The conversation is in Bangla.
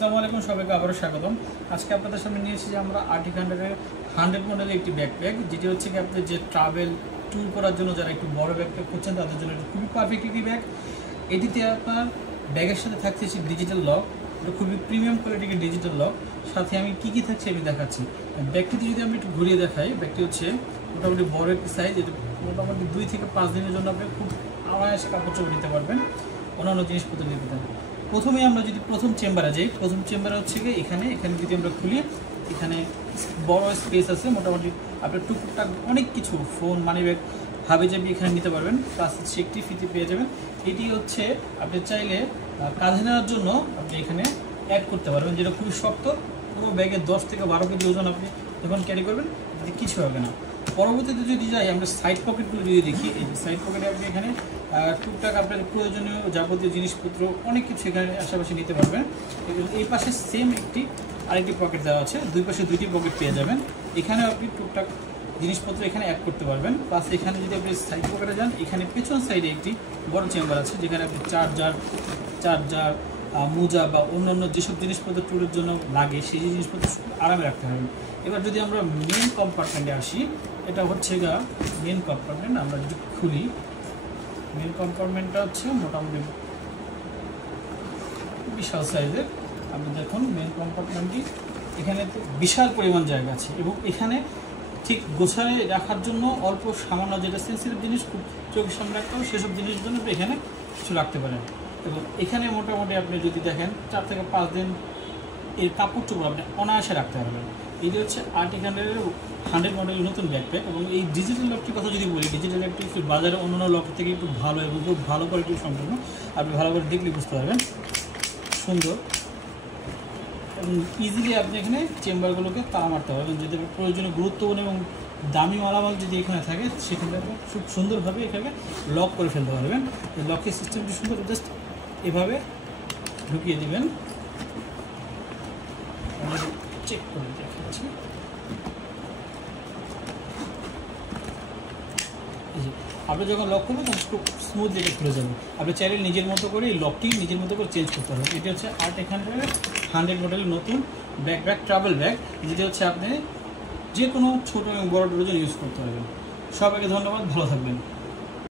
আসসালামু আলাইকুম, সবাইকে আবারও স্বাগতম। আজকে আপনাদের সামনে নিয়েছি যে আমরা আর্টিক 100 মডেলের একটি ব্যাকপ্যাক, যেটি হচ্ছে কি আপনি যে ট্রাভেল ট্যুর করার জন্য যারা একটু বড় ব্যাকপ্যাক করছেন তাদের জন্য খুবই পারফেক্ট একটি ব্যাগ। এটিতে আপনার ব্যাগের সাথে থাকছে ডিজিটাল লক, এটা খুবই প্রিমিয়াম কোয়ালিটির ডিজিটাল লক। সাথে আমি কী থাকছে আমি দেখাচ্ছি। ব্যাগটিতে যদি আমি একটু ঘুরিয়ে দেখাই, ব্যাগটি হচ্ছে মোটামুটি বড় একটি সাইজ। এটা মোটামুটি 2 থেকে 5 দিনের জন্য আপনি খুব অনায়াসে কাপড় চোপড় নিতে পারবেন, অন্যান্য জিনিসপত্র নিতে পারবেন। প্রথমে আমরা যদি প্রথম চেম্বারে যাই, প্রথম চেম্বারে হচ্ছে কি এখানে যদি আমরা খুলি, এখানে বড় স্পেস আছে, মোটামুটি আপনার টুকটাক অনেক কিছু ফোন, মানি ব্যাগ, হাবে যাবি এখানে নিতে পারবেন। প্লাস একটি ফিতে পেয়ে যাবেন। এটি হচ্ছে আপনি চাইলে কাঁধে নেওয়ার জন্য আপনি এখানে অ্যাড করতে পারবেন, যেটা খুবই শক্ত। পুরো ব্যাগে 10 থেকে 12 কেজি ওজন আপনি যখন ক্যারি করবেন এতে কিছু হবে না। পরবর্তীতে যদি যাই আমরা সাইড পকেটগুলো যদি দেখি, এই সাইড পকেটে আপনি এখানে টুকটাক আপনার প্রয়োজনীয় যাবতীয় জিনিসপত্র অনেক কিছু এখানে আশেপাশে নিতে পারবেন। এই পাশে সেম আরেকটি পকেট দেওয়া আছে, দুই পাশে 2টি পকেট পেয়ে যাবেন। এখানে আপনি টুকটাক জিনিসপত্র এখানে অ্যাড করতে পারবেন। প্লাস এখানে যদি আপনি সাইড পকেটে যান, এখানে পেছন সাইডে একটি বড় চেম্বার আছে, যেখানে আপনি চার্জার মোজা বা অন্যান্য যেসব জিনিসপত্র ট্যুরের জন্য লাগে সেই জিনিসপত্র আরামে রাখতে পারবেন। এবার যদি আমরা মেন কম্পার্টমেন্টে আসি, এটা হচ্ছে মেন কম্পার্টমেন্ট। আমরা যদি খুলি, মেন কম্পার্টমেন্টটা হচ্ছে মোটামুটি বিশাল সাইজের। আপনি দেখুন মেন কম্পার্টমেন্টটি, এখানে তো বিশাল পরিমাণ জায়গা আছে এবং এখানে ঠিক গোছায় রাখার জন্য অল্প সামান্য যেটা সেন্সিটিভ জিনিস খুব চোখের সামনে রাখতে হবে সেসব জিনিসের জন্য আপনি এখানে কিছু রাখতে পারেন। এবং এখানে মোটামুটি আপনি যদি দেখেন 4 থেকে 5 দিন এর কাপড় চোপড় আপনি অনায়াসে রাখতে পারবেন। এটি হচ্ছে আর্টিক 100 মডেলের নতুন ব্যাকপ্যাক। এবং এই ডিজিটাল লকটির কথা যদি বলি, ডিজিটাল লকটি বাজারে অন্যান্য লকের থেকে একটু ভালো এবং খুব ভালো কোয়ালিটির সম্পূর্ণ। আপনি ভালো করে দেখলে বুঝতে পারবেন, সুন্দর এবং ইজিলি আপনি এখানে চেম্বারগুলোকে তালা মারতে পারবেন। যদি প্রয়োজনীয় গুরুত্বপূর্ণ এবং দামি মালামাল যদি এখানে থাকে, সেখানে আপনি খুব সুন্দরভাবে এখানে লক করে ফেলতে পারবেন। এই লকের সিস্টেমটি সুন্দর, জাস্ট এভাবে ঢুকিয়ে দেবেন। চেক করে দেখাচ্ছি, আপনি যখন লক করবেন তখন খুব স্মুথলি এটা খুলে যাবে। আপনি চাইলে নিজের মতো করে এই লকটি নিজের মতো করে চেঞ্জ করতে হবে। এটা হচ্ছে আর্টিক 100 মডেলের নতুন ব্যাকপ্যাক, ট্রাভেল ব্যাগ, যেটা হচ্ছে আপনি যে কোনো ছোটো এবং বড় ডোজের ইউজ করতে পারবেন। সবাইকে ধন্যবাদ, ভালো থাকবেন।